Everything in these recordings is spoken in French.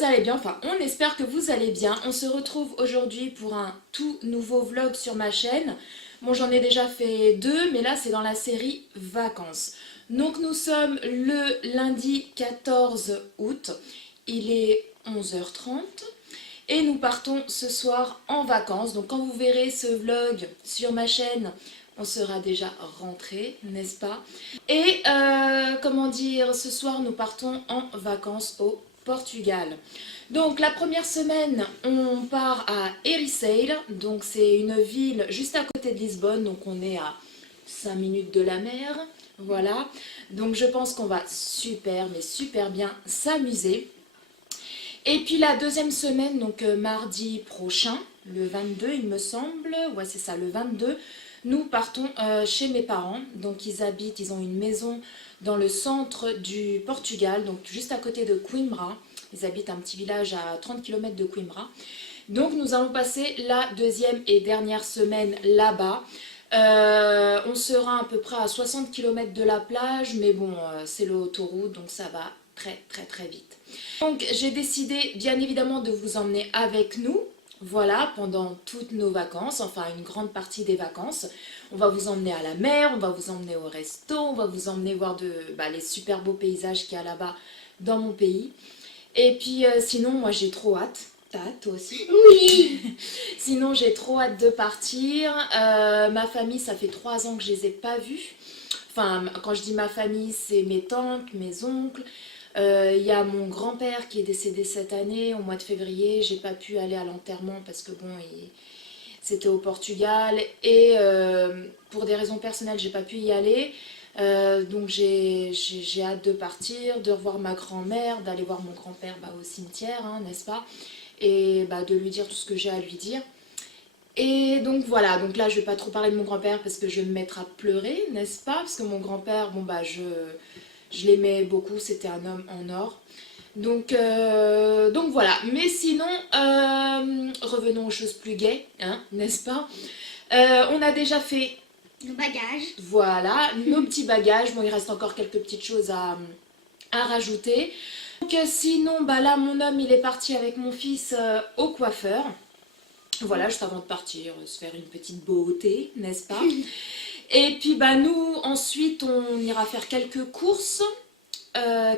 vous allez bien, enfin on espère que vous allez bien. On se retrouve aujourd'hui pour un tout nouveau vlog sur ma chaîne. Bon, j'en ai déjà fait deux, mais là c'est dans la série vacances. Donc nous sommes le lundi 14 août, il est 11h30 et nous partons ce soir en vacances. Donc quand vous verrez ce vlog sur ma chaîne, on sera déjà rentré, n'est-ce pas? Et comment dire, ce soir nous partons en vacances au Portugal. Donc la première semaine, on part à Ericeira, donc c'est une ville juste à côté de Lisbonne, donc on est à 5 minutes de la mer, voilà. Donc je pense qu'on va super, mais super bien s'amuser. Et puis la deuxième semaine, donc mardi prochain, le 22 il me semble, ouais c'est ça, le 22, nous partons chez mes parents. Donc ils ont une maison dans le centre du Portugal, donc juste à côté de Coimbra. Ils habitent un petit village à 30 km de Coimbra. Donc nous allons passer la deuxième et dernière semaine là-bas. On sera à peu près à 60 km de la plage, mais bon, c'est l'autoroute, donc ça va très très très vite. Donc j'ai décidé bien évidemment de vous emmener avec nous, voilà, pendant toutes nos vacances, enfin une grande partie des vacances. On va vous emmener à la mer, on va vous emmener au resto, on va vous emmener voir les super beaux paysages qu'il y a là-bas dans mon pays. Et puis sinon, moi j'ai trop hâte. T'as hâte toi aussi? Oui. Sinon j'ai trop hâte de partir. Ma famille, ça fait 3 ans que je les ai pas vus. Enfin, quand je dis ma famille, c'est mes tantes, mes oncles. Il y a mon grand-père qui est décédé cette année, au mois de février. J'ai pas pu aller à l'enterrement parce que bon, c'était au Portugal. Et pour des raisons personnelles, j'ai pas pu y aller. Donc j'ai hâte de partir, de revoir ma grand-mère, d'aller voir mon grand-père au cimetière, hein, n'est-ce pas? Et de lui dire tout ce que j'ai à lui dire. Et donc voilà, donc là je vais pas trop parler de mon grand-père parce que je vais me mettre à pleurer, n'est-ce pas? Parce que mon grand-père, je l'aimais beaucoup, c'était un homme en or. Donc voilà, mais sinon, revenons aux choses plus gaies, hein, n'est-ce pas? On a déjà fait, Nos bagages. voilà, nos petits bagages. Bon, il reste encore quelques petites choses à rajouter. Donc sinon, là, mon homme, il est parti avec mon fils au coiffeur. Voilà, juste avant de partir, se faire une petite beauté, n'est-ce pas? Et puis nous, ensuite, on ira faire quelques courses.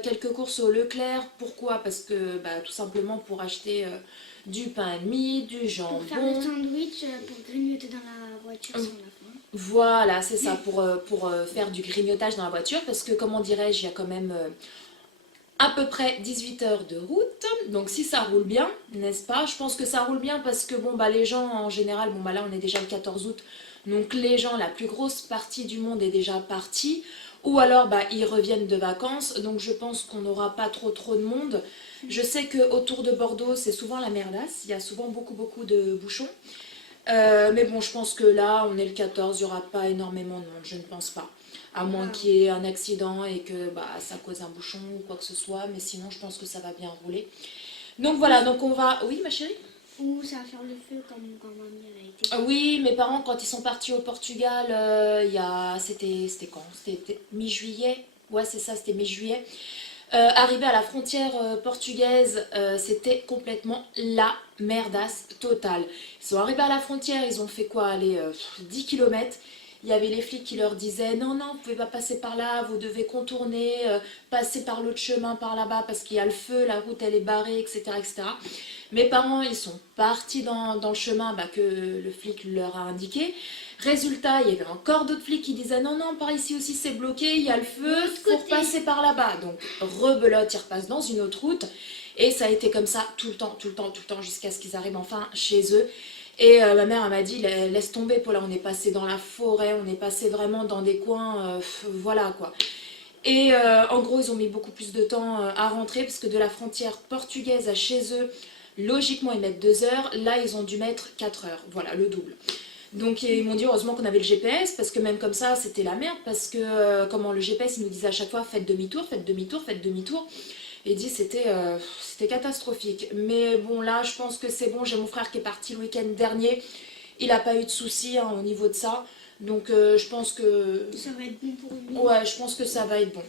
Quelques courses au Leclerc. Pourquoi? Parce que tout simplement pour acheter du pain de mie, du jambon. Pour faire le sandwich, pour grignoter dans la voiture si on a faim. Voilà, c'est ça, pour faire du grignotage dans la voiture. Parce que, comment dirais-je, il y a quand même à peu près 18 heures de route. Donc si ça roule bien, n'est-ce pas? Je pense que ça roule bien parce que les gens en général, là on est déjà le 14 août. Donc les gens, la plus grosse partie du monde est déjà partie. Ou alors ils reviennent de vacances, donc je pense qu'on n'aura pas trop de monde. Je sais qu'autour de Bordeaux, c'est souvent la merdasse, il y a souvent beaucoup de bouchons. Mais bon, je pense que là, on est le 14, il n'y aura pas énormément de monde, je ne pense pas. À moins qu'il y ait un accident et que ça cause un bouchon ou quoi que ce soit, mais sinon je pense que ça va bien rouler. Donc voilà, donc on va... Oui ma chérie? Ou ça va faire le feu comme quand mamie elle a été. Oui, mes parents, quand ils sont partis au Portugal, c'était quand? C'était mi-juillet. Ouais, c'est ça, c'était mi-juillet. Arrivé à la frontière portugaise, c'était complètement la merdasse totale. Ils sont arrivés à la frontière, ils ont fait quoi? Aller 10 km. Il y avait les flics qui leur disaient non, non, vous pouvez pas passer par là, vous devez contourner, passer par l'autre chemin par là-bas parce qu'il y a le feu, la route elle est barrée, etc. etc. Mes parents, ils sont partis dans le chemin que le flic leur a indiqué. Résultat, il y avait encore d'autres flics qui disaient non, non, par ici aussi c'est bloqué, il y a le feu, il faut passer par là-bas. Donc, rebelote, ils repassent dans une autre route. Et ça a été comme ça tout le temps, jusqu'à ce qu'ils arrivent enfin chez eux. Et ma mère, elle m'a dit, laisse tomber, Paula, on est passé dans la forêt, on est passé vraiment dans des coins, voilà quoi. Et en gros, ils ont mis beaucoup plus de temps à rentrer, parce que de la frontière portugaise à chez eux, logiquement, ils mettent 2 heures. Là, ils ont dû mettre 4 heures. Voilà, le double. Donc, ils m'ont dit heureusement qu'on avait le GPS, parce que même comme ça, c'était la merde. Parce que, le GPS, il nous disait à chaque fois faites demi-tour, faites demi-tour, faites demi-tour. Et dit c'était catastrophique. Mais bon, là, je pense que c'est bon. J'ai mon frère qui est parti le week-end dernier. Il n'a pas eu de soucis au niveau de ça. Donc, je pense que. Ça va être bon pour lui. Ouais, je pense que ça va être bon.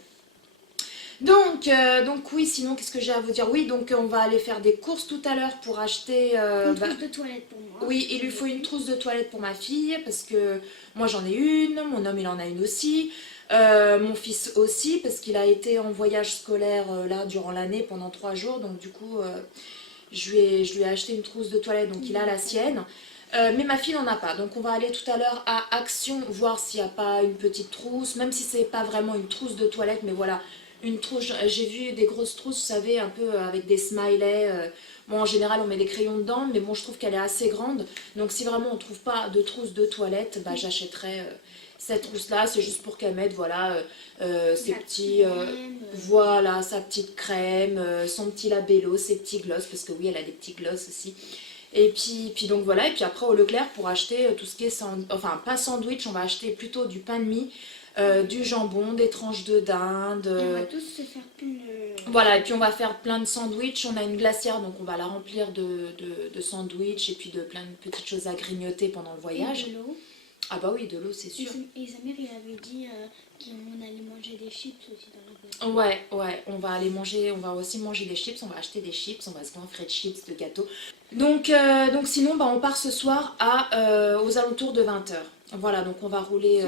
Donc oui, sinon qu'est-ce que j'ai à vous dire? Oui, donc on va aller faire des courses tout à l'heure pour acheter... Une trousse de toilette pour moi. oui, il lui faut une trousse de toilette pour ma fille, parce que moi j'en ai une, mon homme il en a une aussi, mon fils aussi, parce qu'il a été en voyage scolaire là durant l'année pendant 3 jours, donc du coup je lui ai acheté une trousse de toilette, donc il a la sienne. Mais ma fille n'en a pas, donc on va aller tout à l'heure à Action voir s'il n'y a pas une petite trousse, même si c'est pas vraiment une trousse de toilette, mais voilà, une trousse. J'ai vu des grosses trousses, vous savez, un peu avec des smileys. Bon, en général, on met des crayons dedans, mais bon, je trouve qu'elle est assez grande. Donc, si vraiment on ne trouve pas de trousse de toilette, bah, j'achèterai cette trousse-là. C'est juste pour qu'elle mette, voilà, ses petits, voilà, sa petite crème, son petit labello, ses petits gloss, parce que oui, elle a des petits gloss aussi. Et puis donc voilà, et puis après au Leclerc pour acheter tout ce qui est, enfin pas sandwich, on va acheter plutôt du pain de mie, du jambon, des tranches de dinde. On va tous se faire plein de... Voilà, et puis on va faire plein de sandwichs. On a une glacière, donc on va la remplir de sandwichs et puis de plein de petites choses à grignoter pendant le voyage. Et de l'eau. Ah bah oui, de l'eau, c'est sûr. Et Samir, il avait dit qu'on allait manger des chips aussi dans la glacière. Ouais, on va aller manger, on va aussi manger des chips, on va acheter des chips, on va se goinfrer de chips, de gâteaux. Donc sinon, bah, on part ce soir aux alentours de 20h. Voilà, donc on va rouler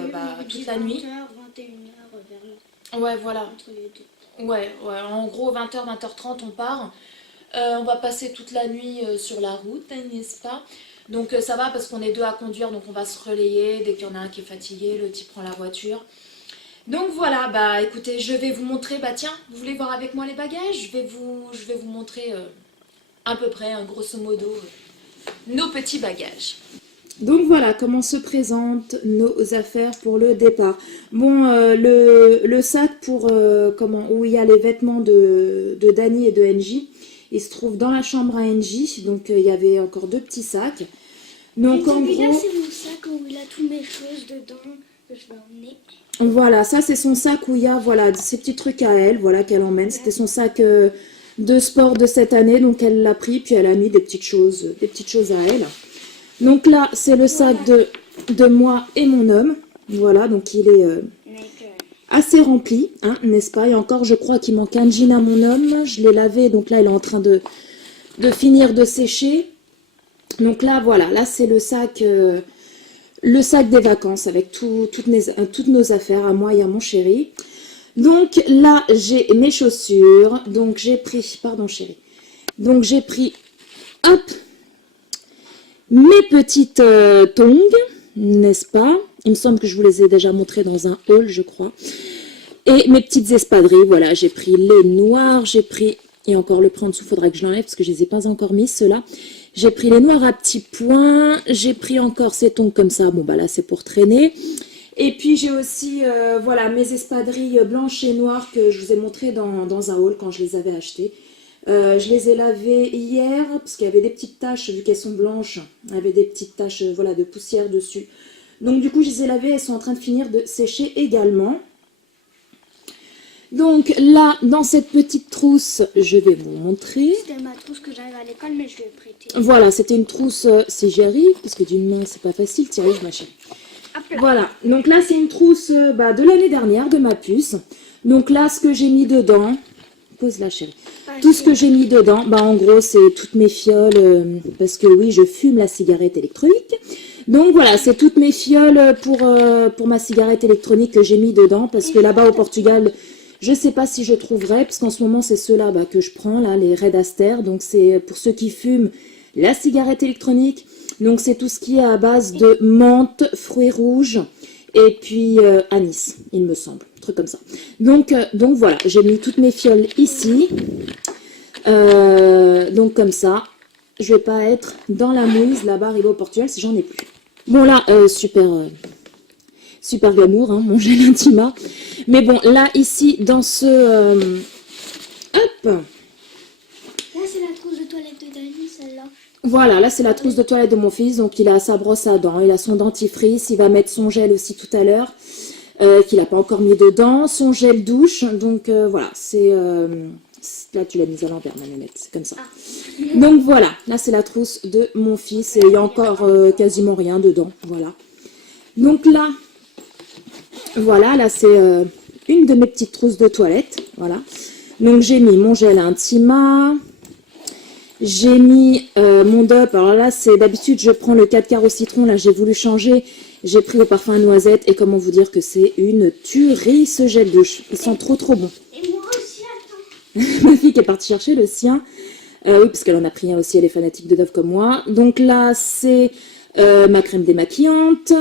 toute la nuit. 20h, 21h vers Ouais, voilà. entre les deux. Ouais, en gros 20h, 20h30 on part. On va passer toute la nuit sur la route, hein, n'est-ce pas? Donc ça va parce qu'on est deux à conduire, donc on va se relayer. Dès qu'il y en a un qui est fatigué, le type prend la voiture. Donc voilà, bah écoutez, je vais vous montrer, bah tiens, vous voulez voir avec moi les bagages? Je vais vous montrer à peu près, grosso modo, nos petits bagages. Donc voilà comment se présentent nos affaires pour le départ. Bon, le sac pour où il y a les vêtements de Dani et de NJ, il se trouve dans la chambre à NJ, donc il y avait encore 2 petits sacs. Donc en Celui-là, gros, c'est mon sac où il a toutes mes choses dedans que je vais emmener. voilà, ça c'est son sac où il y a ces petits trucs à elle, voilà qu'elle emmène. C'était son sac de sport de cette année, donc elle l'a pris puis elle a mis des petites choses à elle. Donc là, c'est le sac de moi et mon homme. Voilà, donc il est assez rempli, hein, n'est-ce pas? Et encore, je crois qu'il manque un jean à mon homme. Je l'ai lavé, donc là, il est en train de finir de sécher. Donc là, voilà, là, c'est le sac des vacances avec toutes nos affaires à moi et à mon chéri. Donc là, j'ai mes chaussures. Donc j'ai pris, pardon chéri. Donc j'ai pris, hop, mes petites tongs, n'est-ce pas? Il me semble que je vous les ai déjà montrées dans un haul, je crois. Et mes petites espadrilles, voilà, j'ai pris les noirs, j'ai pris, et encore le prend en dessous, il faudra que je l'enlève parce que je ne les ai pas encore mis, ceux-là. J'ai pris les noirs à petits points, j'ai pris encore ces tongs comme ça, bon bah là c'est pour traîner. Et puis j'ai aussi, voilà, mes espadrilles blanches et noires que je vous ai montrées dans un haul quand je les avais achetées. Je les ai lavées hier parce qu'il y avait des petites taches, vu qu'elles sont blanches, il y avait des petites taches voilà, de poussière dessus. Donc du coup je les ai lavées, elles sont en train de finir de sécher également. Donc là, dans cette petite trousse, je vais vous montrer. C'était ma trousse que j'avais à l'école, mais je lui ai prêté. Voilà, c'était une trousse, si j'y arrive, parce que d'une main c'est pas facile, t'y arrives ma chérie. Voilà, donc là c'est une trousse de l'année dernière, de ma puce. Donc là, ce que j'ai mis dedans, pose la chérie. Tout ce que j'ai mis dedans, en gros, c'est toutes mes fioles, parce que oui, je fume la cigarette électronique. Donc voilà, c'est toutes mes fioles pour ma cigarette électronique que j'ai mis dedans, parce que là-bas au Portugal, je ne sais pas si je trouverai, parce qu'en ce moment, c'est ceux-là que je prends, là, les Red Aster. Donc c'est pour ceux qui fument la cigarette électronique. Donc c'est tout ce qui est à base de menthe, fruits rouges, et puis anis, il me semble, un truc comme ça. Donc voilà, j'ai mis toutes mes fioles ici. Donc comme ça, je vais pas être dans la mouise là-bas arrivé au Portugal si j'en ai plus. Bon là, super glamour, hein, mon gel Intima. Mais bon, là ici, dans ce... hop. Là c'est la trousse de toilette de Dani, celle-là. Voilà, là c'est la trousse de toilette de mon fils, donc il a sa brosse à dents, il a son dentifrice, il va mettre son gel aussi tout à l'heure, qu'il n'a pas encore mis dedans, son gel douche, donc voilà, c'est... là tu l'as mise à l'envers, ma nénette, c'est comme ça. Donc voilà, là c'est la trousse de mon fils, et il y a encore quasiment rien dedans, voilà. Donc là, voilà, là c'est une de mes petites trousses de toilette, voilà. Donc j'ai mis mon gel Intima. J'ai mis mon dupe. Alors là, c'est d'habitude, je prends le 4 quarts au citron. Là, j'ai voulu changer. J'ai pris le parfum noisette. Et comment vous dire que c'est une tuerie, ce gel douche. Il sent trop bon. Et moi aussi, attends. Ma fille qui est partie chercher le sien. Oui, parce qu'elle en a pris un aussi. Elle est fanatique de Dove comme moi. Donc là, c'est ma crème démaquillante.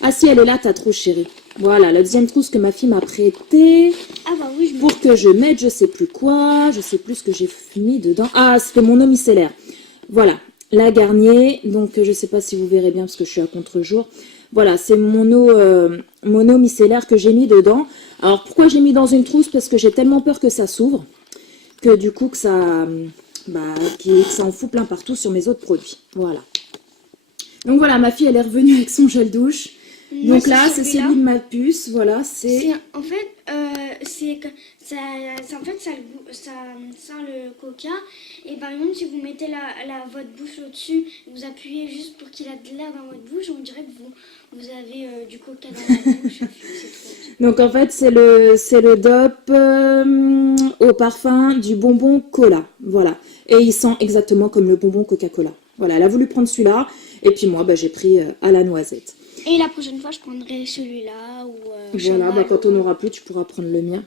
Ah si, elle est là, ta trousse, chérie. Voilà, la deuxième trousse que ma fille m'a prêtée. Ah bah oui, Pour que je mette je sais plus quoi, je sais plus ce que j'ai mis dedans. Ah, c'était mon eau micellaire. Voilà, la Garnier. Donc, je sais pas si vous verrez bien parce que je suis à contre-jour. Voilà, c'est mon eau micellaire que j'ai mis dedans. Alors, pourquoi j'ai mis dans une trousse? Parce que j'ai tellement peur que ça s'ouvre que du coup, que ça en fout plein partout sur mes autres produits. Voilà. Donc, voilà, ma fille, elle est revenue avec son gel douche. Moi, Donc là, c'est celui de ma puce. Voilà, c'est... En fait, c'est que ça sent le coca. Et par exemple, si vous mettez votre bouche au-dessus, vous appuyez juste pour qu'il ait de l'air dans votre bouche, on dirait que vous avez du coca dans la bouche. C'est trop. Donc en fait, c'est le dupe au parfum du bonbon cola. Voilà. Et il sent exactement comme le bonbon Coca-Cola. Voilà, elle a voulu prendre celui-là. Et puis moi, j'ai pris à la noisette. Et la prochaine fois, je prendrai celui-là. Voilà, quand on n'aura plus, tu pourras prendre le mien.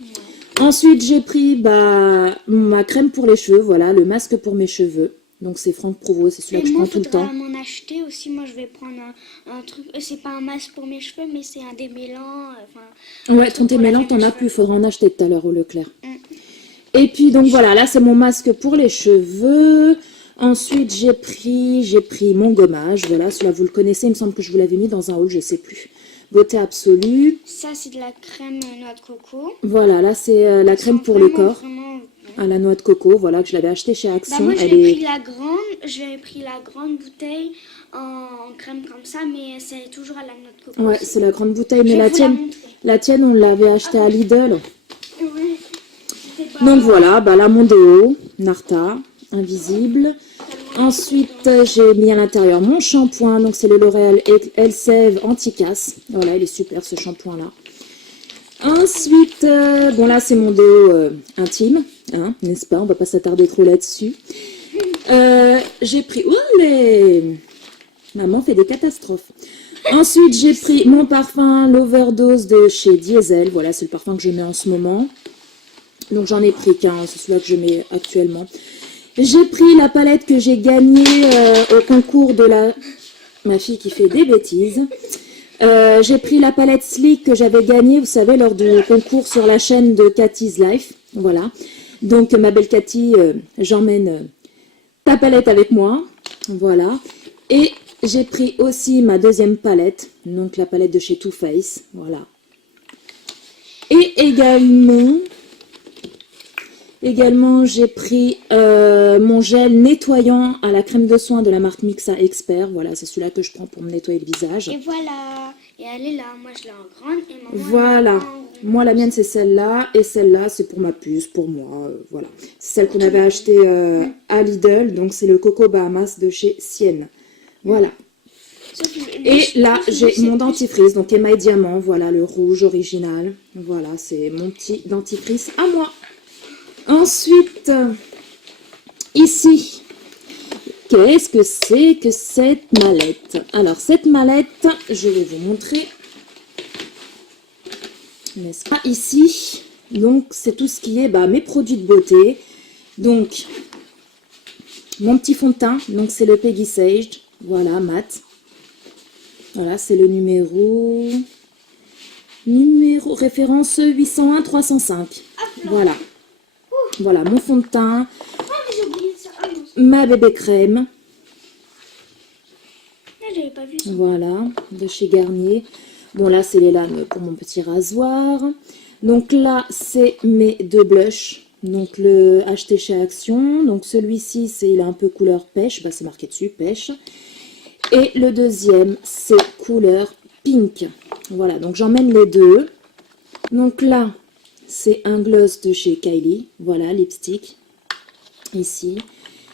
Ouais. Ensuite, j'ai pris ma crème pour les cheveux. Voilà, le masque pour mes cheveux. Donc c'est Franck Provo, c'est celui-là que je prends tout le temps. Moi, m'en acheter aussi. Moi, je vais prendre un truc. C'est pas un masque pour mes cheveux, mais c'est un démêlant. Ouais, ton démêlant, t'en as plus. Il faudra en acheter tout à l'heure au Leclerc. Et puis, donc voilà, là, c'est mon masque pour les cheveux. Ensuite, j'ai pris mon gommage. Voilà, celui-là, vous le connaissez. Il me semble que je vous l'avais mis dans un haul, je sais plus. Beauté absolue. Ça, c'est de la crème noix de coco. Voilà, là, c'est la crème pour le corps. À la noix de coco, voilà, que je l'avais acheté chez Action. Moi, j'avais pris la grande bouteille en crème comme ça, mais c'est toujours à la noix de coco. Ouais, c'est la grande bouteille, mais la tienne, on l'avait achetée à Lidl. Oui. Donc voilà, là, mon déo, Narta, invisible. Ensuite, j'ai mis à l'intérieur mon shampoing. Donc, c'est le L'Oréal Elseve Anti-Casse. Voilà, il est super, ce shampoing-là. Ensuite, là, c'est mon déo intime. Hein, n'est-ce pas? On va pas s'attarder trop là-dessus. J'ai pris... Maman fait des catastrophes. Ensuite, j'ai pris mon parfum l'Overdose de chez Diesel. Voilà, c'est le parfum que je mets en ce moment. Donc, j'en ai pris qu'un. C'est celui-là que je mets actuellement. J'ai pris la palette que j'ai gagnée au concours de la... Ma fille qui fait des bêtises. J'ai pris la palette Sleek que j'avais gagnée, vous savez, lors du concours sur la chaîne de Cathy's Life. Voilà. Donc, ma belle Cathy, j'emmène ta palette avec moi. Voilà. Et j'ai pris aussi ma deuxième palette. Donc, la palette de chez Too Faced. Voilà. Et également, j'ai pris mon gel nettoyant à la crème de soin de la marque Mixa Expert. Voilà, c'est celui-là que je prends pour me nettoyer le visage. Et voilà. Et elle est là. Moi, je l'ai en grande. Et maman, voilà. Moi, la mienne, c'est celle-là. Et celle-là, c'est pour ma puce, pour moi. Voilà. C'est celle qu'on avait achetée à Lidl. Donc, c'est le Coco Bahamas de chez Sienne. Voilà. Et là, j'ai mon dentifrice. Donc, émail diamant. Voilà, le rouge original. Voilà, c'est mon petit dentifrice à moi. Ensuite, ici, qu'est-ce que c'est que cette mallette? Alors, cette mallette, je vais vous montrer. N'est-ce pas? Ici, donc, c'est tout ce qui est mes produits de beauté. Donc, mon petit fond de teint, donc c'est le Peggy Sage. Voilà, mat. Voilà, c'est le numéro référence 801-305. Voilà. Voilà, mon fond de teint, ma bébé crème, j'avais pas vu ça. Voilà, de chez Garnier. Bon, là, c'est les lames pour mon petit rasoir. Donc là, c'est mes deux blushs. Donc, le acheté chez Action. Donc, celui-ci, il a un peu couleur pêche. C'est marqué dessus, pêche. Et le deuxième, c'est couleur pink. Voilà, donc j'emmène les deux. Donc là, c'est un gloss de chez Kylie. Voilà, lipstick. Ici.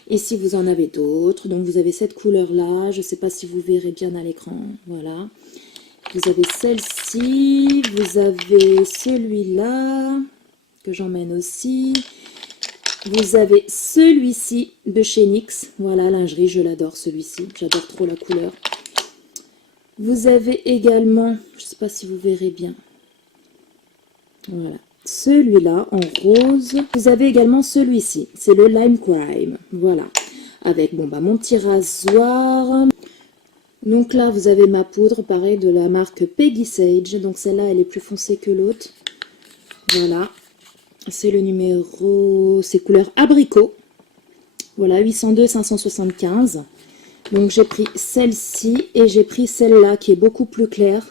Ici, vous en avez d'autres. Donc, vous avez cette couleur-là. Je ne sais pas si vous verrez bien à l'écran. Voilà. Vous avez celle-ci. Vous avez celui-là. que j'emmène aussi. Vous avez celui-ci de chez NYX. Voilà, lingerie, je l'adore celui-ci. J'adore trop la couleur. Vous avez également, je ne sais pas si vous verrez bien. Voilà, celui-là en rose. Vous avez également celui-ci. C'est le Lime Crime. Voilà. Avec bon, bah, mon petit rasoir. Donc là, vous avez ma poudre, pareil, de la marque Peggy Sage. Donc celle-là, elle est plus foncée que l'autre. Voilà. C'est le numéro, c'est couleur abricot. Voilà, 802 575. Donc j'ai pris celle-ci et j'ai pris celle-là qui est beaucoup plus claire.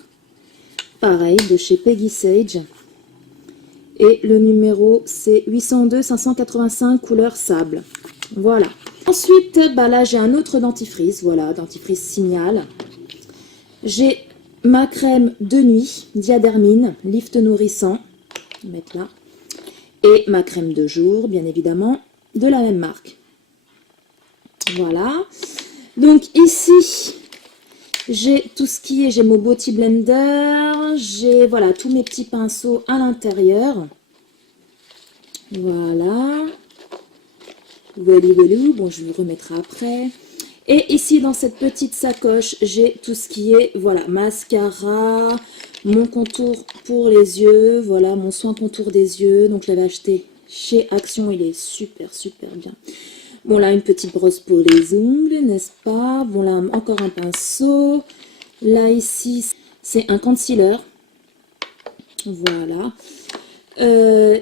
Pareil, de chez Peggy Sage. Et le numéro, c'est 802 585, couleur sable. Voilà. Ensuite, bah là, j'ai un autre dentifrice. Voilà, dentifrice Signal. J'ai ma crème de nuit, Diadermine, lift nourrissant. Je vais mettre là. Et ma crème de jour, bien évidemment, de la même marque. Voilà. Donc ici, j'ai tout ce qui est, j'ai mon Beauty Blender, j'ai voilà tous mes petits pinceaux à l'intérieur. Voilà. Bon, je le remettrai après. Et ici, dans cette petite sacoche, j'ai tout ce qui est, voilà, mascara, mon contour pour les yeux, voilà, mon soin contour des yeux. Donc, je l'avais acheté chez Action, il est super, super bien. Bon, là, une petite brosse pour les ongles, n'est-ce pas? Bon, là, encore un pinceau. Là, ici, c'est un concealer. Voilà.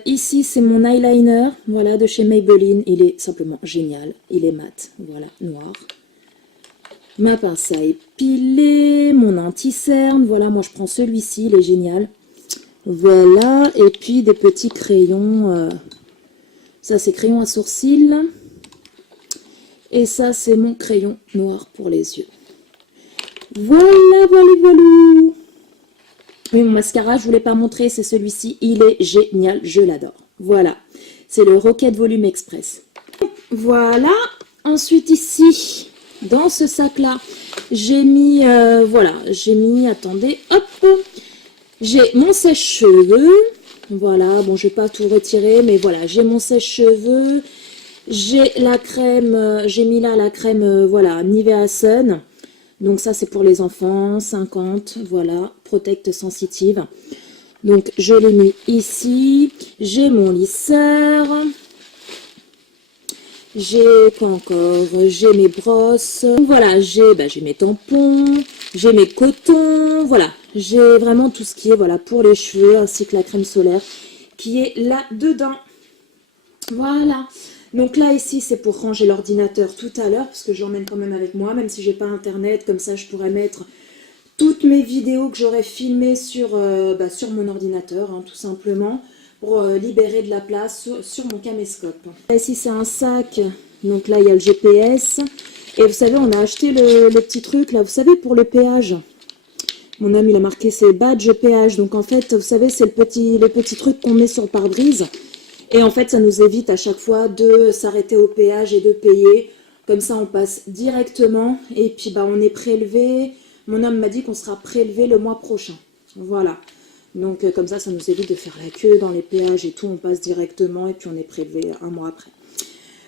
Ici, c'est mon eyeliner, voilà, de chez Maybelline. Il est simplement génial. Il est mat, voilà, noir. Ma pince à épiler, mon anti-cerne, voilà, moi je prends celui-ci, il est génial. Voilà, et puis des petits crayons, ça c'est crayon à sourcils. Et ça c'est mon crayon noir pour les yeux. Voilà, voilà. Oui, mon mascara, je ne vous l'ai pas montré, c'est celui-ci, il est génial, je l'adore. Voilà, c'est le Rocket Volume Express. Voilà, ensuite ici, dans ce sac-là, j'ai mis, attendez, hop, j'ai mon sèche-cheveux. Voilà, bon, je ne vais pas tout retirer, mais voilà, j'ai mon sèche-cheveux. J'ai la crème, j'ai mis là la crème, voilà, Nivea Sun. Donc ça, c'est pour les enfants, 50, voilà, Protect Sensitive. Donc, je l'ai mis ici. J'ai mon lisseur. J'ai quoi encore? J'ai mes brosses. Voilà, j'ai mes tampons. J'ai mes cotons. Voilà, j'ai vraiment tout ce qui est voilà pour les cheveux, ainsi que la crème solaire qui est là-dedans. Voilà. Donc là, ici, c'est pour ranger l'ordinateur tout à l'heure, parce que j'emmène quand même avec moi, même si j'ai pas internet, comme ça je pourrais mettre toutes mes vidéos que j'aurais filmées sur mon ordinateur, hein, tout simplement, pour libérer de la place sur mon caméscope. Ici, c'est un sac, donc là, il y a le GPS, et vous savez, on a acheté le petit truc, là, vous savez, pour le péage. Mon homme, il a marqué ses badges péage, donc en fait, vous savez, c'est le petit truc qu'on met sur le pare-brise. Et en fait, ça nous évite à chaque fois de s'arrêter au péage et de payer. Comme ça, on passe directement. Et puis, bah, on est prélevé. Mon homme m'a dit qu'on sera prélevé le mois prochain. Voilà. Donc, comme ça nous évite de faire la queue dans les péages et tout. On passe directement et puis on est prélevé un mois après.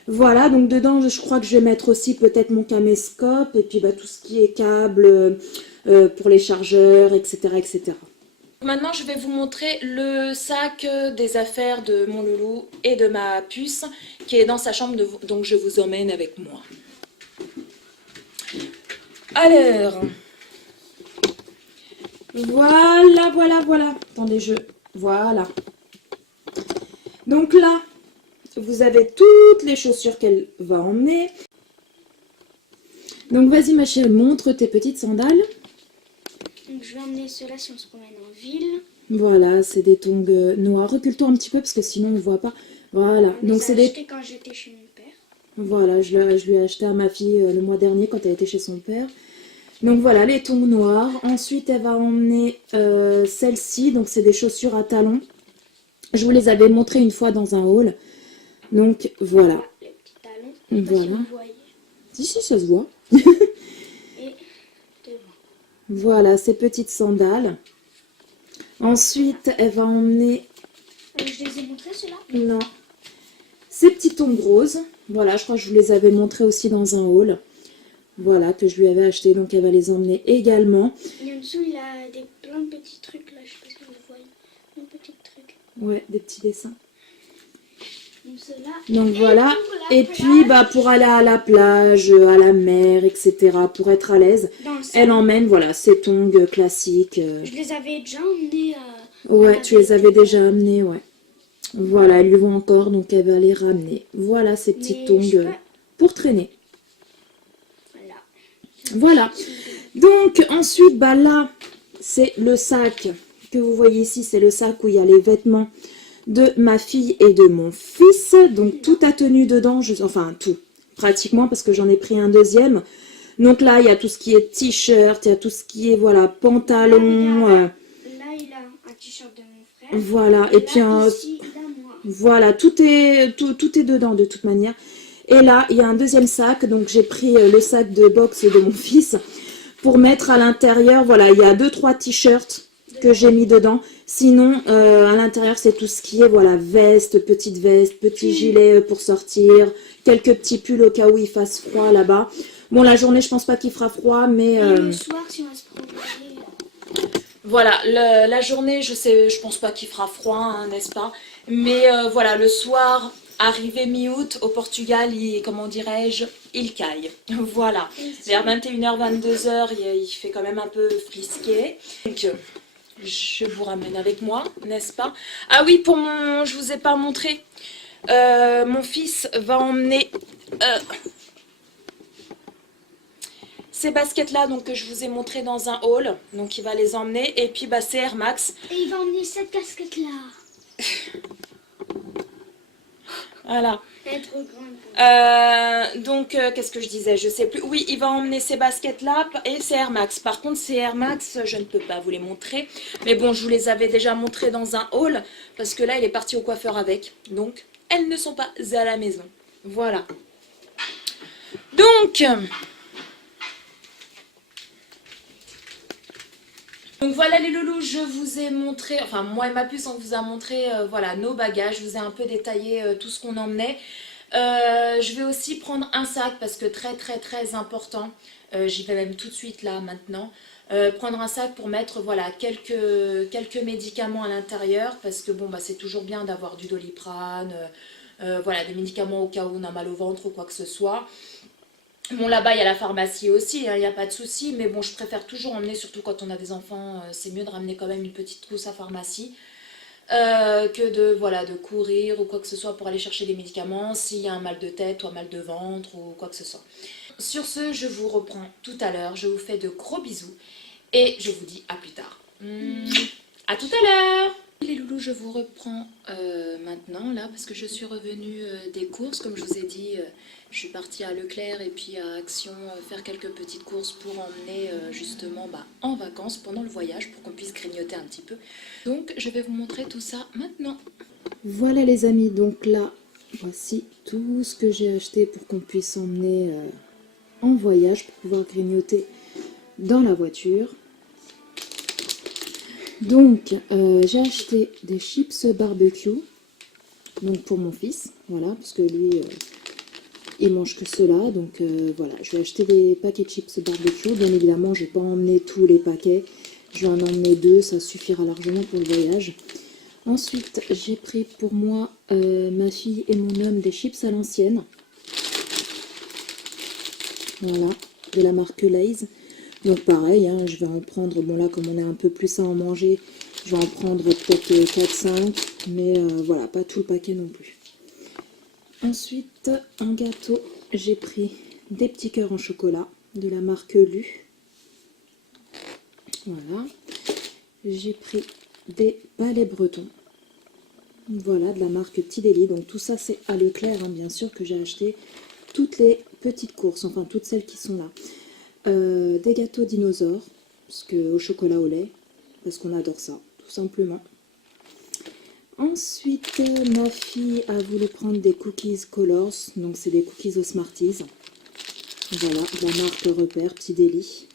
Voilà. Donc, dedans, je crois que je vais mettre aussi peut-être mon caméscope. Et puis, bah, tout ce qui est câble pour les chargeurs, etc., etc. Maintenant, je vais vous montrer le sac des affaires de mon loulou et de ma puce qui est dans sa chambre, donc je vous emmène avec moi. Alors, voilà. Attendez, voilà. Donc là, vous avez toutes les chaussures qu'elle va emmener. Donc vas-y ma chérie, montre tes petites sandales. Donc je vais emmener ceux-là si on se promène en ville. Voilà, c'est des tongs noirs. Recule-toi un petit peu parce que sinon on ne voit pas. Voilà, On donc les c'est a des... achetés quand j'étais chez mon père. Voilà, je lui ai acheté à ma fille le mois dernier quand elle était chez son père. Donc voilà, les tongs noirs. Ensuite, elle va emmener celle-ci. Donc c'est des chaussures à talons. Je vous les avais montrées une fois dans un haul. Donc voilà. Les petits talons. Je sais pas si vous voyez. Si, ça se voit. Et devant. Voilà, ces petites sandales. Ensuite, elle va emmener... Je les ai montrés ceux-là? Non. Ces petits tongs roses, voilà, je crois que je vous les avais montrés aussi dans un haul. Voilà, que je lui avais acheté, donc elle va les emmener également. Et en dessous, il a plein de petits trucs là, je sais pas si vous voyez. Plein de petits trucs. Ouais, des petits dessins. Donc ceux-là. Donc voilà. pour la Et puis, pour aller à la plage, à la mer, etc., pour être à l'aise, dans le elle salon. emmène, voilà, ses tongs classiques. Je les avais déjà emmenés. Ouais, tu les avais déjà amenés, ouais. Voilà, elles lui vont encore, donc elle va les ramener. Voilà, ces petits Mais tongs je sais pas. pour traîner. Voilà. Voilà. Donc, ensuite, là, c'est le sac que vous voyez ici. C'est le sac où il y a les vêtements de ma fille et de mon fils. Donc, tout a tenu dedans. Enfin, tout. Pratiquement, parce que j'en ai pris un deuxième. Donc là, il y a tout ce qui est t-shirt, il y a tout ce qui est, voilà, pantalon. Là, il a un t-shirt de mon frère. Voilà. Et puis, Ici, il a moi. voilà, tout est dedans de toute manière. Et là, il y a un deuxième sac. Donc, j'ai pris le sac de boxe de mon fils pour mettre à l'intérieur. Voilà, il y a 2-3 t-shirts que j'ai mis dedans. Sinon, à l'intérieur, c'est tout ce qui est, voilà, veste, petit gilet pour sortir, quelques petits pulls au cas où il fasse froid là-bas. Bon, la journée, je pense pas qu'il fera froid, mais... Et le soir, si on va se promener. Voilà, la journée, je pense pas qu'il fera froid, hein, n'est-ce pas? Mais voilà, le soir, arrivé mi-août au Portugal, comment dirais-je, il caille. Voilà, vers 21h, 22h, il fait quand même un peu frisqué. Donc, je vous ramène avec moi, n'est-ce pas? Ah oui, je vous ai pas montré. Mon fils va emmener... ces baskets là donc que je vous ai montré dans un haul, donc il va les emmener, et puis c'est Air Max. Et il va emmener cette casquette là. Voilà. Elle est trop grande. Donc qu'est-ce que je disais, je sais plus. Oui, il va emmener ces baskets là et ces Air Max. Par contre ces Air Max, je ne peux pas vous les montrer, mais bon, je vous les avais déjà montrés dans un haul parce que là il est parti au coiffeur avec, donc elles ne sont pas à la maison. Voilà. Donc voilà les loulous, je vous ai montré, enfin moi et ma puce on vous a montré voilà, nos bagages, je vous ai un peu détaillé tout ce qu'on emmenait. Je vais aussi prendre un sac parce que très important, j'y vais même tout de suite là maintenant, prendre un sac pour mettre voilà, quelques médicaments à l'intérieur parce que bon c'est toujours bien d'avoir du Doliprane, voilà, des médicaments au cas où on a mal au ventre ou quoi que ce soit. Bon, là-bas, il y a la pharmacie aussi, il n'y a pas de souci, mais bon, je préfère toujours emmener, surtout quand on a des enfants, c'est mieux de ramener quand même une petite trousse à pharmacie que de courir ou quoi que ce soit pour aller chercher des médicaments s'il y a un mal de tête ou un mal de ventre ou quoi que ce soit. Sur ce, je vous reprends tout à l'heure, je vous fais de gros bisous et je vous dis à plus tard. À tout à l'heure! Les loulous, je vous reprends maintenant là parce que je suis revenue des courses, comme je vous ai dit. Je suis partie à Leclerc et puis à Action faire quelques petites courses pour emmener justement en vacances pendant le voyage pour qu'on puisse grignoter un petit peu. Donc je vais vous montrer tout ça maintenant. Voilà les amis, donc là, voici tout ce que j'ai acheté pour qu'on puisse emmener en voyage pour pouvoir grignoter dans la voiture. Donc j'ai acheté des chips barbecue, donc pour mon fils, voilà, parce que lui... il mange que cela, donc voilà, je vais acheter des paquets de chips barbecue. Bien évidemment, je ne vais pas emmener tous les paquets, je vais en emmener 2, ça suffira largement pour le voyage. Ensuite, j'ai pris pour moi, ma fille et mon homme des chips à l'ancienne. Voilà, de la marque Lay's. Donc pareil, hein, je vais en prendre, bon là comme on est un peu plus à en manger, je vais en prendre peut-être 4-5, mais voilà, pas tout le paquet non plus. Ensuite, en gâteau, j'ai pris des petits cœurs en chocolat de la marque Lu. Voilà. J'ai pris des palais bretons. Voilà, de la marque Petit Délit. Donc tout ça, c'est à Leclerc, hein, bien sûr, que j'ai acheté toutes les petites courses, enfin toutes celles qui sont là. Des gâteaux dinosaures, parce que, au chocolat au lait, parce qu'on adore ça, tout simplement. Ensuite, ma fille a voulu prendre des cookies Colors, donc c'est des cookies aux Smarties. Voilà, de la marque Repère, Petit Délit.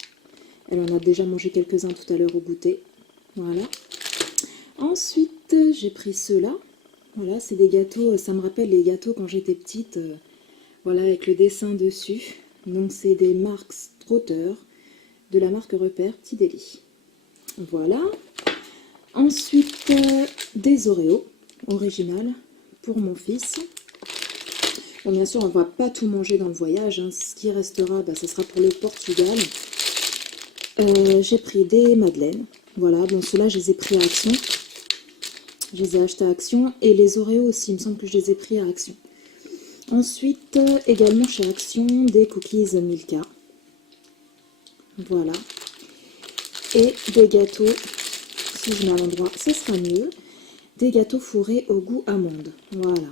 Elle en a déjà mangé quelques-uns tout à l'heure au goûter. Voilà. Ensuite, j'ai pris ceux-là. Voilà, c'est des gâteaux, ça me rappelle les gâteaux quand j'étais petite, voilà, avec le dessin dessus. Donc c'est des marques Strotter, de la marque Repère, Petit Délit. Voilà. Ensuite, des Oreos originales pour mon fils. Bon, bien sûr, on ne va pas tout manger dans le voyage, hein. Ce qui restera, bah, ça sera pour le Portugal. J'ai pris des madeleines. Voilà, bon, ceux-là, je les ai pris à Action. Je les ai achetés à Action. Et les Oreos aussi, il me semble que je les ai pris à Action. Ensuite, également chez Action, des cookies Milka. Voilà. Et des gâteaux, si je mets à l'endroit, ça sera mieux. Des gâteaux fourrés au goût amande. Voilà.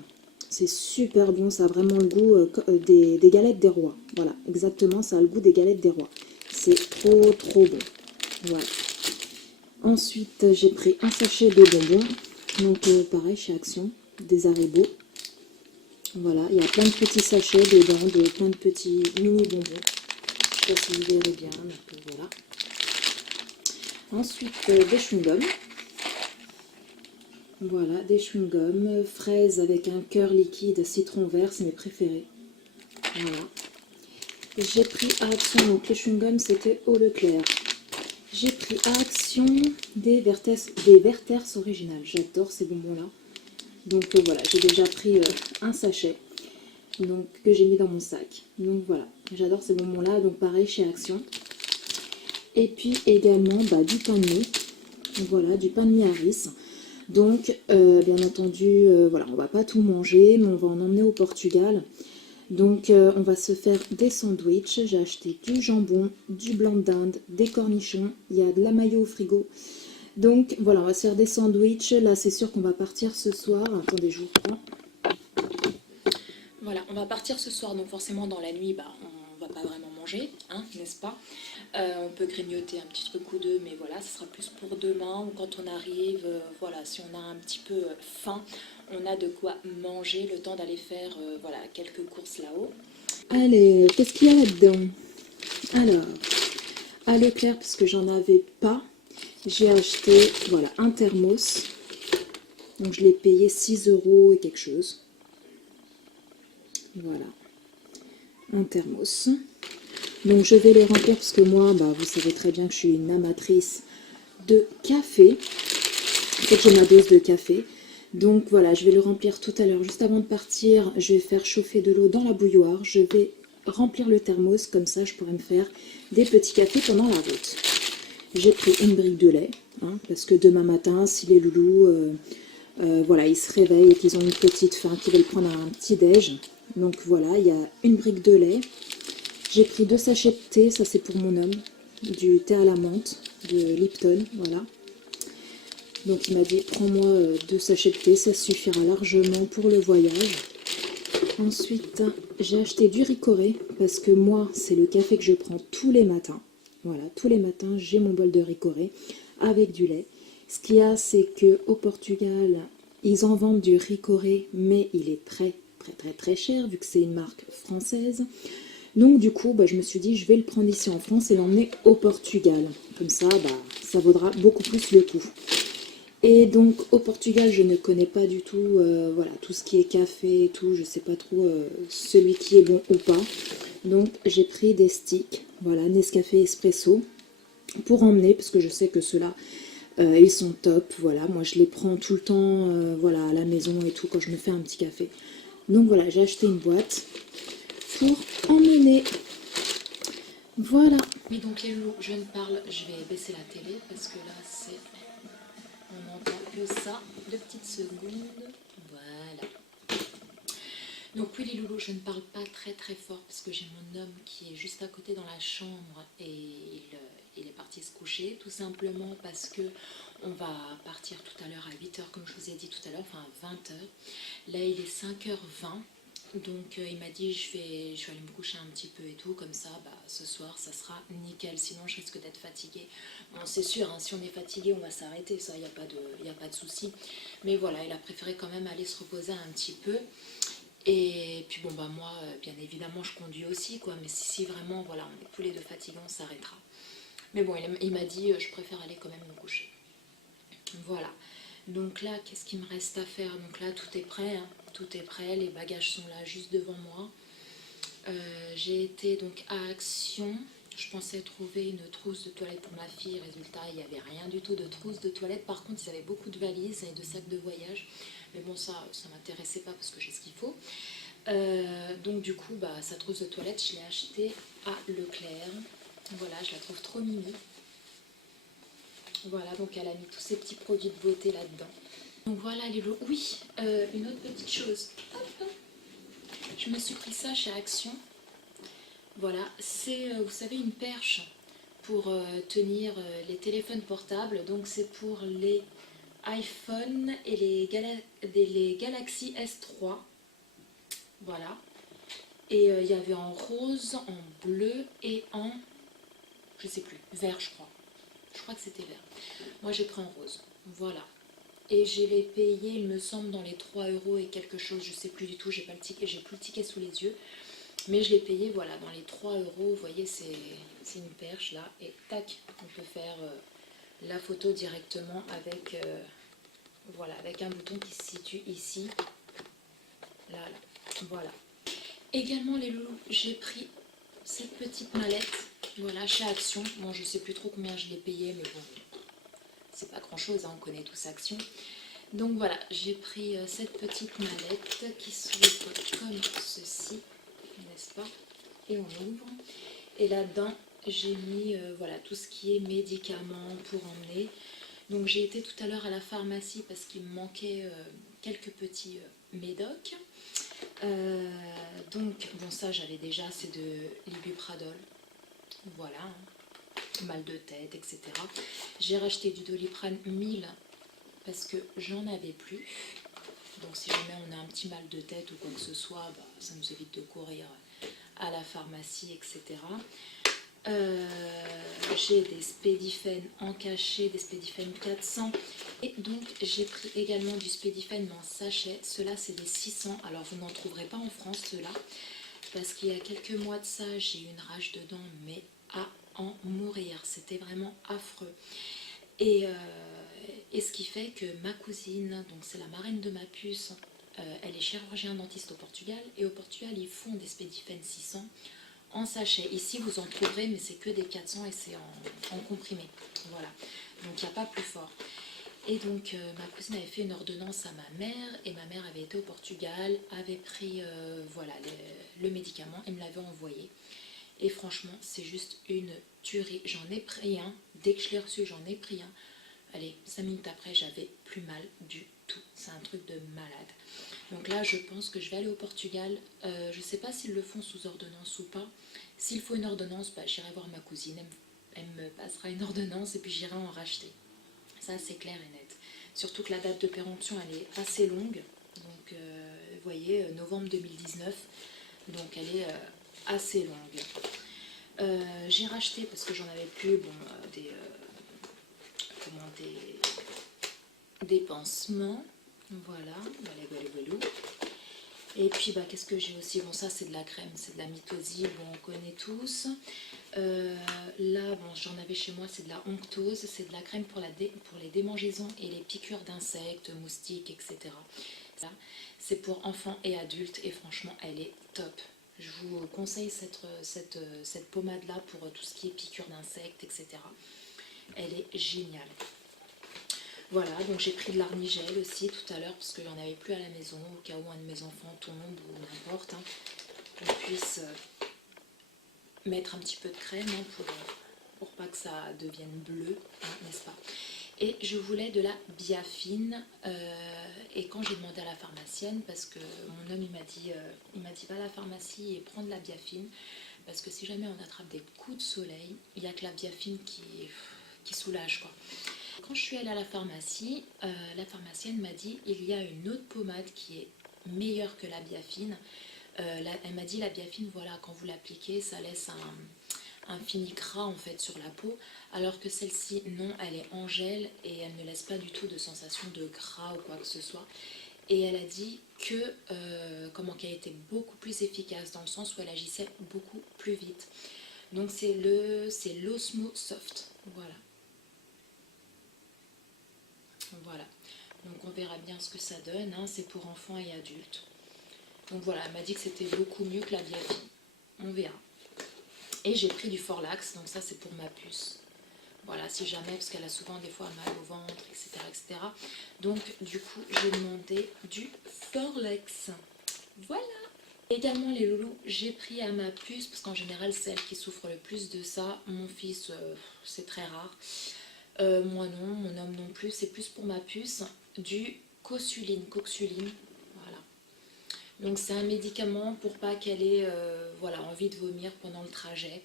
C'est super bon, ça a vraiment le goût des galettes des rois. Voilà, exactement, ça a le goût des galettes des rois. C'est trop, trop bon. Voilà. Ensuite, j'ai pris un sachet de bonbons. Donc, pareil, chez Action, des Haribo. Voilà, il y a plein de petits sachets dedans, de plein de petits mini bonbons. Je ne sais pas si vous verrez bien, donc voilà. Ensuite, des chewing-gums. Voilà, des chewing-gums, fraises avec un cœur liquide, citron vert, c'est mes préférés. Voilà. J'ai pris à Action, donc les chewing-gums c'était au Leclerc. J'ai pris à Action des Verters originales. J'adore ces bonbons-là. Donc voilà, j'ai déjà pris un sachet donc, que j'ai mis dans mon sac. Donc voilà, j'adore ces bonbons-là. Donc pareil chez Action. Et puis également du pain de mie. Voilà, du pain de mie à riz. Donc, bien entendu, voilà, on va pas tout manger, mais on va en emmener au Portugal. Donc, on va se faire des sandwichs. J'ai acheté du jambon, du blanc de dinde, des cornichons. Il y a de la mayo au frigo. Donc, voilà, on va se faire des sandwichs. Là, c'est sûr qu'on va partir ce soir. Attendez, je vous prends. Voilà, on va partir ce soir, donc forcément dans la nuit, on va pas vraiment manger, hein, n'est-ce pas? On peut grignoter un petit truc ou deux, mais voilà, ce sera plus pour demain ou quand on arrive, voilà, si on a un petit peu faim, on a de quoi manger le temps d'aller faire, voilà, quelques courses là-haut. Allez, qu'est-ce qu'il y a là-dedans? Alors, à Leclerc, parce que j'en avais pas, j'ai acheté, voilà, un thermos. Donc, je l'ai payé 6 € et quelque chose. Voilà, un thermos. Donc je vais les remplir parce que moi, vous savez très bien que je suis une amatrice de café. En fait, j'ai ma dose de café. Donc voilà, je vais le remplir tout à l'heure. Juste avant de partir, je vais faire chauffer de l'eau dans la bouilloire. Je vais remplir le thermos, comme ça je pourrai me faire des petits cafés pendant la route. J'ai pris une brique de lait, hein, parce que demain matin, si les loulous, voilà, ils se réveillent et qu'ils ont une petite faim, qu'ils veulent prendre un petit déj. Donc voilà, il y a une brique de lait. J'ai pris 2 sachets de thé, ça c'est pour mon homme, du thé à la menthe de Lipton, voilà. Donc il m'a dit, prends-moi 2 sachets de thé, ça suffira largement pour le voyage. Ensuite, j'ai acheté du ricoré, parce que moi, c'est le café que je prends tous les matins. Voilà, tous les matins, j'ai mon bol de ricoré avec du lait. Ce qu'il y a, c'est qu'au Portugal, ils en vendent du ricoré, mais il est très, très, très, très cher, vu que c'est une marque française. Donc du coup, je me suis dit, je vais le prendre ici en France et l'emmener au Portugal. Comme ça, ça vaudra beaucoup plus le coup. Et donc au Portugal, je ne connais pas du tout voilà, tout ce qui est café et tout. Je ne sais pas trop celui qui est bon ou pas. Donc j'ai pris des sticks, voilà, Nescafé Espresso, pour emmener, parce que je sais que ceux-là, ils sont top. Voilà, moi je les prends tout le temps voilà, à la maison et tout quand je me fais un petit café. Donc voilà, j'ai acheté une boîte pour emmener. Voilà. Oui, donc les loulous, je ne parle, je vais baisser la télé parce que là, c'est... On n'entend que ça. 2 petites secondes. Voilà. Donc oui les loulous, je ne parle pas très très fort parce que j'ai mon homme qui est juste à côté dans la chambre et il est parti se coucher. Tout simplement parce que on va partir tout à l'heure à 8 h comme je vous ai dit tout à l'heure, enfin à 20 h. Là il est 5 h 20. Donc il m'a dit je vais aller me coucher un petit peu et tout, comme ça ce soir ça sera nickel, sinon je risque d'être fatiguée. Bon c'est sûr, hein, si on est fatigué on va s'arrêter, ça il n'y a pas de souci. Mais voilà, il a préféré quand même aller se reposer un petit peu. Et puis bon moi bien évidemment je conduis aussi quoi, mais si vraiment voilà on est tous les deux fatigués on s'arrêtera. Mais bon il m'a dit je préfère aller quand même me coucher. Voilà. Donc là, qu'est-ce qu'il me reste à faire? Donc là, tout est prêt, hein. Tout est prêt, les bagages sont là juste devant moi. J'ai été donc à Action. Je pensais trouver une trousse de toilette pour ma fille. Résultat, il n'y avait rien du tout de trousse de toilette. Par contre, ils avaient beaucoup de valises et de sacs de voyage. Mais bon, ça m'intéressait pas parce que j'ai ce qu'il faut. Donc du coup, sa trousse de toilette, je l'ai achetée à Leclerc. Voilà, je la trouve trop mimi. Voilà, donc elle a mis tous ces petits produits de beauté là-dedans. Donc voilà les lots. Oui, une autre petite chose. Hop, hop. Je me suis pris ça chez Action. Voilà, c'est, vous savez, une perche pour tenir les téléphones portables. Donc c'est pour les iPhone et les Galaxy S3. Voilà. Et il y avait en rose, en bleu et en, je sais plus, vert je crois. Je crois que c'était vert. Moi j'ai pris en rose. Voilà. Et je l'ai payé, il me semble, dans les 3 € et quelque chose, je sais plus du tout, j'ai pas le ticket, j'ai plus le ticket sous les yeux. Mais je l'ai payé, voilà, dans les 3 €, vous voyez, c'est une perche là. Et tac, on peut faire la photo directement avec, voilà, avec un bouton qui se situe ici. Là, là, voilà. Également les loulous, j'ai pris cette petite mallette, voilà, chez Action. Bon, je sais plus trop combien je l'ai payé, mais bon, c'est pas grand chose, hein, on connaît tous Action. Donc voilà, j'ai pris cette petite mallette qui s'ouvre comme ceci, n'est-ce pas? Et on ouvre. Et là-dedans, j'ai mis voilà, tout ce qui est médicaments pour emmener. Donc j'ai été tout à l'heure à la pharmacie parce qu'il me manquait quelques petits médocs. Donc bon, ça j'avais déjà, c'est de l'ibupradol. Voilà, hein. Mal de tête, etc. J'ai racheté du Doliprane 1000 parce que j'en avais plus. Donc si jamais on a un petit mal de tête ou quoi que ce soit, ça nous évite de courir à la pharmacie, etc. J'ai des Spédifen en cachet, des Spédifen 400. Et donc j'ai pris également du Spédifen en sachet. Ceux-là c'est des 600. Alors vous n'en trouverez pas en France ceux-là. Parce qu'il y a quelques mois de ça, j'ai eu une rage dedans, mais à en mourir. C'était vraiment affreux. Et ce qui fait que ma cousine, donc c'est la marraine de ma puce, elle est chirurgien dentiste au Portugal. Et au Portugal, ils font des Spédifen 600 en sachet. Ici, vous en trouverez, mais c'est que des 400 et c'est en comprimé. Voilà. Donc, il n'y a pas plus fort. Et donc, ma cousine avait fait une ordonnance à ma mère. Et ma mère avait été au Portugal, avait pris voilà, le médicament et me l'avait envoyé. Et franchement, c'est juste une tuerie. J'en ai pris un. Dès que je l'ai reçu, j'en ai pris un. Allez, 5 minutes après, j'avais plus mal du tout. C'est un truc de malade. Donc là, je pense que je vais aller au Portugal. Je ne sais pas s'ils le font sous ordonnance ou pas. S'il faut une ordonnance, j'irai voir ma cousine. Elle me passera une ordonnance et puis j'irai en racheter. Ça, c'est clair et net. Surtout que la date de péremption, elle est assez longue. Donc, vous voyez, novembre 2019. Donc, elle est assez longue. J'ai racheté, parce que j'en avais plus, bon, des pansements. Voilà, voilà. Et puis qu'est-ce que j'ai aussi? Bon, ça c'est de la crème, c'est de la Mythosi, bon on connaît tous. Là, bon, j'en avais chez moi, c'est de la Onctose, c'est de la crème pour les démangeaisons et les piqûres d'insectes, moustiques, etc. C'est pour enfants et adultes et franchement elle est top. Je vous conseille cette pommade-là pour tout ce qui est piqûres d'insectes, etc. Elle est géniale. Voilà, donc j'ai pris de l'arnigel aussi tout à l'heure parce qu'il n'y en avait plus à la maison, au cas où un de mes enfants tombe ou n'importe, hein, qu'on puisse mettre un petit peu de crème pour pas que ça devienne bleu, hein, n'est-ce pas? Et je voulais de la biafine, et quand j'ai demandé à la pharmacienne, parce que mon homme il m'a dit va à la pharmacie et prendre de la biafine, parce que si jamais on attrape des coups de soleil, il n'y a que la biafine qui soulage, quoi. Quand je suis allée à la pharmacie, la pharmacienne m'a dit il y a une autre pommade qui est meilleure que la biafine. Elle m'a dit la biafine, voilà, quand vous l'appliquez, ça laisse un fini gras en fait sur la peau, alors que celle-ci, non, elle est en gel et elle ne laisse pas du tout de sensation de gras ou quoi que ce soit. Et elle a dit que qu'elle était beaucoup plus efficace dans le sens où elle agissait beaucoup plus vite. Donc c'est l'Osmo Soft, voilà. Voilà, Donc on verra bien ce que ça donne, hein. C'est pour enfants et adultes. Donc voilà, elle m'a dit que c'était beaucoup mieux que la Biafi. On verra. Et j'ai pris du Forlax, donc ça c'est pour ma puce. Voilà, si jamais, parce qu'elle a souvent des fois mal au ventre, etc. etc. Donc du coup, j'ai demandé du Forlex. Voilà. Également les loulous, j'ai pris à ma puce, parce qu'en général c'est elle qui souffre le plus de ça. Mon fils, c'est très rare. Moi non, mon homme non plus. C'est plus pour ma puce, du Coxuline. Voilà. Donc c'est un médicament pour pas qu'elle ait voilà, envie de vomir pendant le trajet.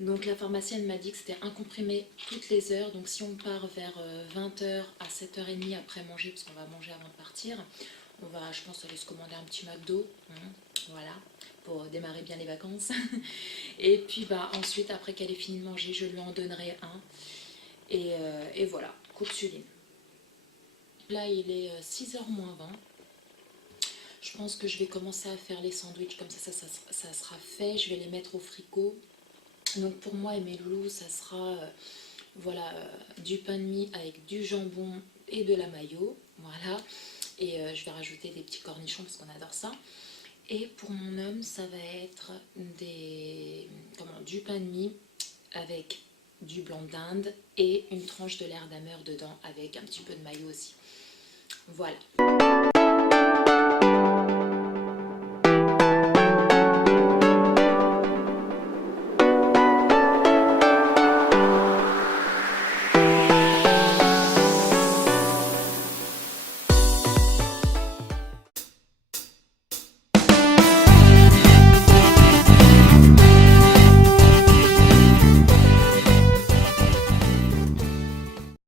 Donc la pharmacienne m'a dit que c'était un comprimé toutes les heures. Donc si on part vers 20h à 7h30 après manger, parce qu'on va manger avant de partir, on va, je pense, aller se commander un petit McDo, hein, voilà, pour démarrer bien les vacances. Et puis bah ensuite, après qu'elle ait fini de manger, je lui en donnerai un. Et voilà, Coxuline. Là il est 6h moins 20. Je pense que je vais commencer à faire les sandwichs, comme ça sera fait. Je vais les mettre au frigo. Donc pour moi et mes loulous, ça sera voilà, du pain de mie avec du jambon et de la mayo. Voilà. Et je vais rajouter des petits cornichons parce qu'on adore ça. Et pour mon homme, ça va être du pain de mie avec du blanc d'Inde et une tranche de l'air d'ameur dedans avec un petit peu de mayo aussi. Voilà.